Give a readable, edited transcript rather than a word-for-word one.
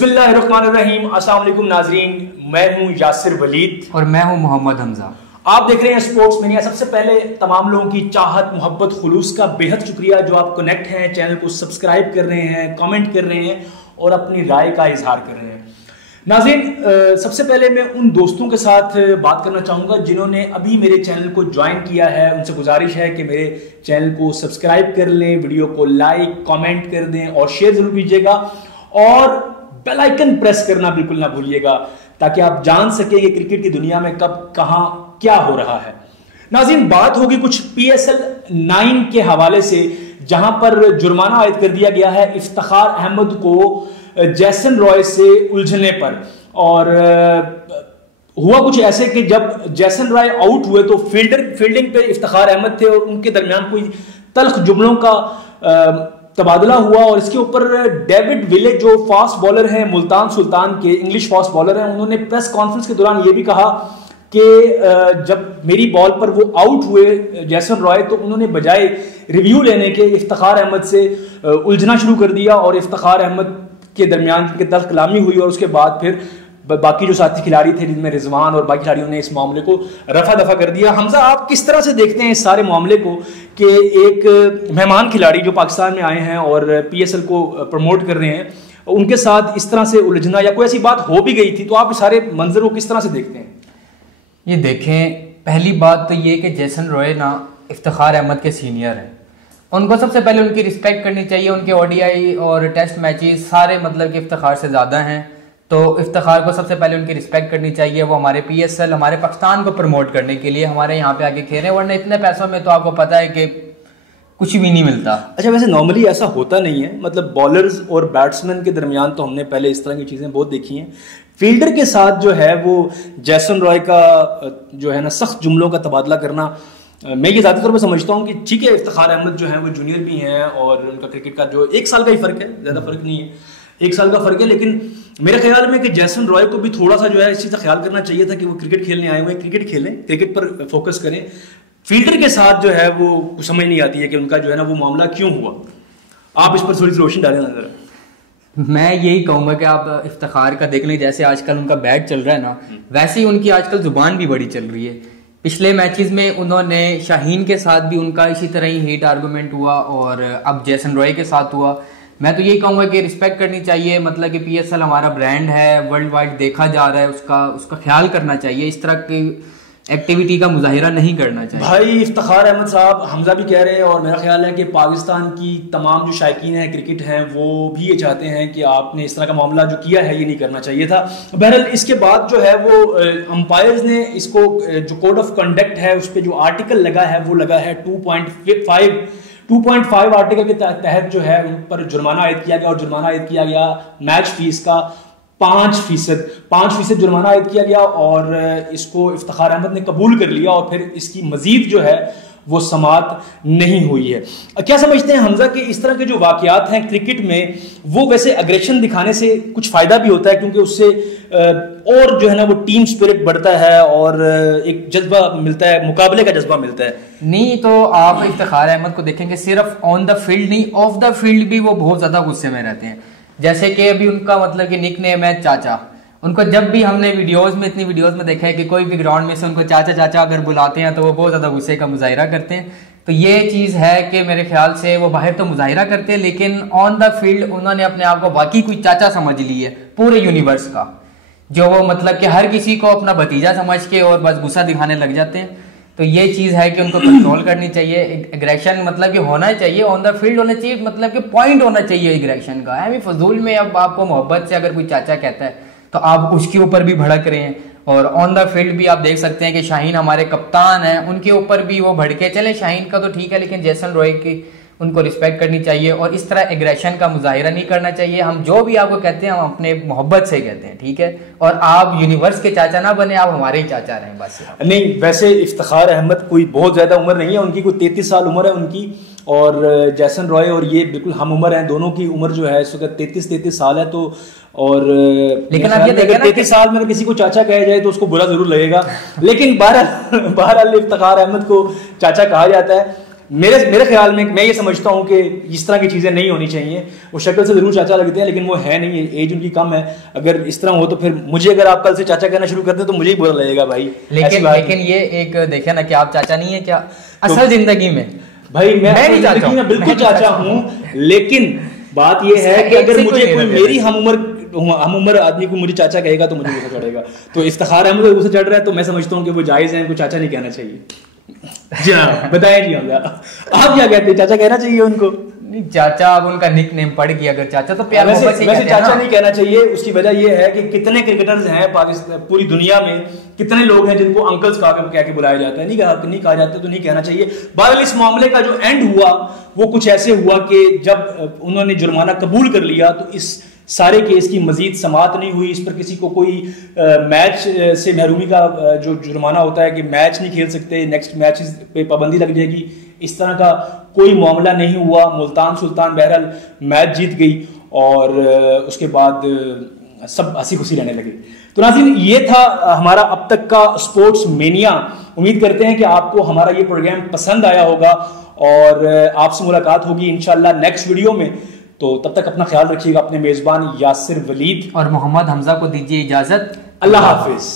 बिस्मिल्लाहिर्रहमानिर्रहीम। अस्सलाम वालेकुम नाजरीन, मैं हूं यासिर वलीद और मैं हूं मोहम्मद हमजा। आप देख रहे हैं स्पोर्ट्स मेनिया। सबसे पहले तमाम लोगों की चाहत, मोहब्बत, खुलूस का बेहद शुक्रिया जो आप कनेक्ट हैं, चैनल को सब्सक्राइब कर रहे हैं, कमेंट कर रहे हैं और अपनी राय का इजहार कर रहे हैं। नाज़रीन, सबसे पहले मैं उन दोस्तों के साथ बात करना चाहूँगा जिन्होंने अभी मेरे चैनल को ज्वाइन किया है। उनसे गुजारिश है कि मेरे चैनल को सब्सक्राइब कर लें, वीडियो को लाइक, कमेंट कर दें और शेयर ज़रूर कीजिएगा और बेल आइकन प्रेस करना बिल्कुल ना भूलिएगा ताकि आप जान सकें कि क्रिकेट की दुनिया में कब कहाँ क्या हो रहा है। नाज़रीन, बात होगी कुछ PSL 9 के हवाले से, जहां पर जुर्माना आयद कर दिया गया है इफ्तिखार अहमद को जैसन रॉय से उलझने पर। और हुआ कुछ ऐसे कि जब जैसन रॉय आउट हुए तो फील्डिंग पे इफ्तिखार अहमद थे और उनके दरमियान कोई तल्ख जुमलों का तबादला हुआ और इसके ऊपर डेविड विले जो फास्ट बॉलर हैं, मुल्तान सुल्तान के इंग्लिश फास्ट बॉलर हैं, उन्होंने प्रेस कॉन्फ्रेंस के दौरान ये भी कहा कि जब मेरी बॉल पर वो आउट हुए जैसन रॉय तो उन्होंने बजाय रिव्यू लेने के इफ्तिखार अहमद से उलझना शुरू कर दिया और इफ्तिखार अहमद के दरमियान के तल्ख कलामी हुई और उसके बाद फिर बाकी जो साथी खिलाड़ी थे जिनमें रिजवान और बाकी खिलाड़ियों ने इस मामले को रफा दफा कर दिया। हमजा, आप किस तरह से देखते हैं इस सारे मामले को कि एक मेहमान खिलाड़ी जो पाकिस्तान में आए हैं और PSL को प्रमोट कर रहे हैं, उनके साथ इस तरह से उलझना या कोई ऐसी बात हो भी गई थी, तो आप इस सारे मंजर को किस तरह से देखते हैं? ये देखें, पहली बात तो ये कि जैसन रॉय ना इफ्तिखार अहमद के सीनियर हैं। उनको सबसे पहले उनकी रिस्पेक्ट करनी चाहिए। उनके ODI और टेस्ट मैचेस सारे मतलब कि इफ्तिखार से ज़्यादा हैं, तो इफ्तिखार को सबसे पहले उनकी रिस्पेक्ट करनी चाहिए। वो हमारे PSL, हमारे पाकिस्तान को प्रमोट करने के लिए हमारे यहाँ पे आके खेल रहे हैं, वरना इतने पैसों में तो आपको पता है कि कुछ भी नहीं मिलता। अच्छा, वैसे नॉर्मली ऐसा होता नहीं है, मतलब बॉलर्स और बैट्समैन के दरमियान तो हमने पहले इस तरह की चीज़ें बहुत देखी हैं। फील्डर के साथ जो है वो जैसन रॉय का जो है ना सख्त जुमलों का तबादला करना, मैं ये ज़्यादा तौर पर समझता हूँ कि ठीक है, इफ्तिखार अहमद जो है वो जूनियर भी हैं और उनका क्रिकेट का जो 1 साल का ही फ़र्क है, ज़्यादा फ़र्क नहीं है, 1 साल का फ़र्क है। लेकिन मेरे ख्याल में कि जैसन रॉय को भी थोड़ा सा जो है इस चीज़ का ख्याल करना चाहिए था कि वो क्रिकेट खेलने आए हुए, क्रिकेट खेलें, क्रिकेट पर फोकस करें। फील्डर के साथ जो है वो समझ नहीं आती है कि उनका जो है ना वो मामला क्यों हुआ। आप इस पर थोड़ी सी रोशनी डालें नजर। मैं यही कहूँगा कि आप इफ्तिखार का देख लें, जैसे आजकल उनका बैट चल रहा है ना, वैसे ही उनकी आजकल जुबान भी बड़ी चल रही है। पिछले मैचेस में उन्होंने शाहीन के साथ भी उनका इसी तरह ही हीट आर्गूमेंट हुआ और अब जैसन रॉय के साथ हुआ। मैं तो यही कहूँगा कि रिस्पेक्ट करनी चाहिए, मतलब कि PSL हमारा ब्रांड है, वर्ल्ड वाइड देखा जा रहा है, उसका ख्याल करना चाहिए, इस तरह की एक्टिविटी का मुजाहिरा नहीं करना चाहिए। भाई इफ्तिखार अहमद साहब, हमजा भी कह रहे हैं और मेरा ख्याल है कि पाकिस्तान की तमाम जो शायकीन हैं क्रिकेट हैं वो भी ये चाहते हैं कि आपने इस तरह का मामला जो किया है ये नहीं करना चाहिए था। बहरहाल इसके बाद जो है वो अंपायर्स ने इसको जो कोड ऑफ कंडक्ट है उस पर जो आर्टिकल लगा है वो लगा है 2.5 आर्टिकल के तहत जो है उन पर जुर्माना आयद किया गया और जुर्माना आयद किया गया मैच फीस का 5% जुर्माना आयद किया गया और इसको इफ्तिखार अहमद ने कबूल कर लिया और फिर इसकी मजीद जो है वो समात नहीं हुई है। क्या समझते हैं हमजा कि इस तरह के जो वाकयात हैं क्रिकेट में, वो वैसे अग्रेशन दिखाने से कुछ फ़ायदा भी होता है क्योंकि उससे और जो है ना वो टीम स्पिरिट बढ़ता है और एक जज्बा मिलता है, मुकाबले का जज्बा मिलता है। नहीं तो आप इफ्तिखार अहमद को देखेंगे, सिर्फ ऑन द फील्ड नहीं, ऑफ द फील्ड भी वो बहुत ज़्यादा गुस्से में रहते हैं। जैसे कि अभी उनका मतलब कि निकनेम है चाचा। उनको जब भी हमने इतनी वीडियोस में देखा है कि कोई भी ग्राउंड में से उनको चाचा चाचा अगर बुलाते हैं तो वो बहुत ज़्यादा गुस्से का मुजाहिरा करते हैं। तो ये चीज़ है कि मेरे ख्याल से वो बाहर तो मुजाहिरा करते हैं, लेकिन ऑन द फील्ड उन्होंने अपने आप को वाकई कोई चाचा समझ ली है पूरे यूनिवर्स का, जो वो मतलब कि हर किसी को अपना भतीजा समझ के और बस गुस्सा दिखाने लग जाते हैं। तो ये चीज़ है कि उनको कंट्रोल करनी चाहिए। एग्रेशन मतलब कि होना चाहिए, ऑन द फील्ड होना चाहिए, मतलब कि पॉइंट होना चाहिए एग्रेशन का। है भी फजूल में अब आपको मोहब्बत से अगर कोई चाचा कहता है तो आप उसके ऊपर भी भड़क रहे हैं। और ऑन द फील्ड भी आप देख सकते हैं कि शाहीन हमारे कप्तान हैं, उनके ऊपर भी वो भड़के। चले शाहीन का तो ठीक है, लेकिन जैसन रॉय की उनको रिस्पेक्ट करनी चाहिए और इस तरह एग्रेशन का मुजाहिरा नहीं करना चाहिए। हम जो भी आपको कहते हैं हम अपने मोहब्बत से कहते हैं, ठीक है, और आप यूनिवर्स के चाचा ना बने, आप हमारे ही चाचा रहें बस। नहीं, वैसे इफ्तिखार अहमद कोई बहुत ज़्यादा उम्र नहीं है उनकी, कोई 33 साल उम्र है उनकी और जैसन रॉय और ये बिल्कुल हम उम्र हैं, दोनों की उम्र जो है इस वक्त 33 साल है। तो और लेकिन आप ये देखें ना 33 साल में अगर किसी को चाचा कहा जाए तो उसको बुरा जरूर लगेगा, लेकिन बहरहाल इफ्तिखार अहमद को चाचा कहा जाता है। मेरे ख्याल में मैं ये समझता हूँ कि इस तरह की चीज़ें नहीं होनी चाहिए। वो शक्ल से ज़रूर चाचा लगते हैं लेकिन वो है नहीं, एज उनकी कम है। अगर इस तरह हो तो फिर मुझे, अगर आप कल से चाचा कहना शुरू कर दें तो मुझे ही बुरा लगेगा भाई। लेकिन ये एक देखे ना कि आप चाचा नहीं है क्या असल जिंदगी में? भाई मैं जिंदगी में बिल्कुल चाचा हूँ, लेकिन बात ये है कि अगर मुझे कोई मेरी हम उम्र आदमी को मुझे चाचा कहेगा तो मुझे गुस्सा चढ़ेगा। तो इफ्तिखार अहमद को गुस्सा चढ़ रहा है तो मैं समझता हूँ कि वो जायज़ है, उनको चाचा नहीं कहना चाहिए। जी हाँ, बताएं जी हमला, आप क्या कहते हैं? चाचा कहना चाहिए उनको? नहीं, चाचा अब उनका निक नेम पड़ गया, अगर चाचा तो प्यार वैसे चाचा नहीं कहना चाहिए। उसकी वजह यह है कि कितने क्रिकेटर्स हैं पाकिस्तान, पूरी दुनिया में कितने लोग हैं जिनको अंकल्स कह के बुलाया जाता है। नहीं कहा जाता तो नहीं कहना चाहिए। बहरहाल इस मामले का जो एंड हुआ वो कुछ ऐसे हुआ कि जब उन्होंने जुर्माना कबूल कर लिया तो इस सारे केस की मजीद समाअत नहीं हुई। इस पर किसी को कोई मैच से महरूमी का जो जुर्माना होता है कि मैच नहीं खेल सकते, नेक्स्ट मैच पे पाबंदी लग जाएगी, इस तरह का कोई मामला नहीं हुआ। मुल्तान सुल्तान बहरहाल मैच जीत गई और उसके बाद सब हंसी खुशी रहने लगे। तो नाज़रीन, ये था हमारा अब तक का स्पोर्ट्स मेनिया। उम्मीद करते हैं कि आपको हमारा ये प्रोग्राम पसंद आया होगा और आपसे मुलाकात होगी इंशाल्लाह नेक्स्ट वीडियो में। तो तब तक अपना ख्याल रखिएगा। अपने मेजबान यासिर वलीद और मोहम्मद हमजा को दीजिए इजाजत। अल्लाह हाफिज।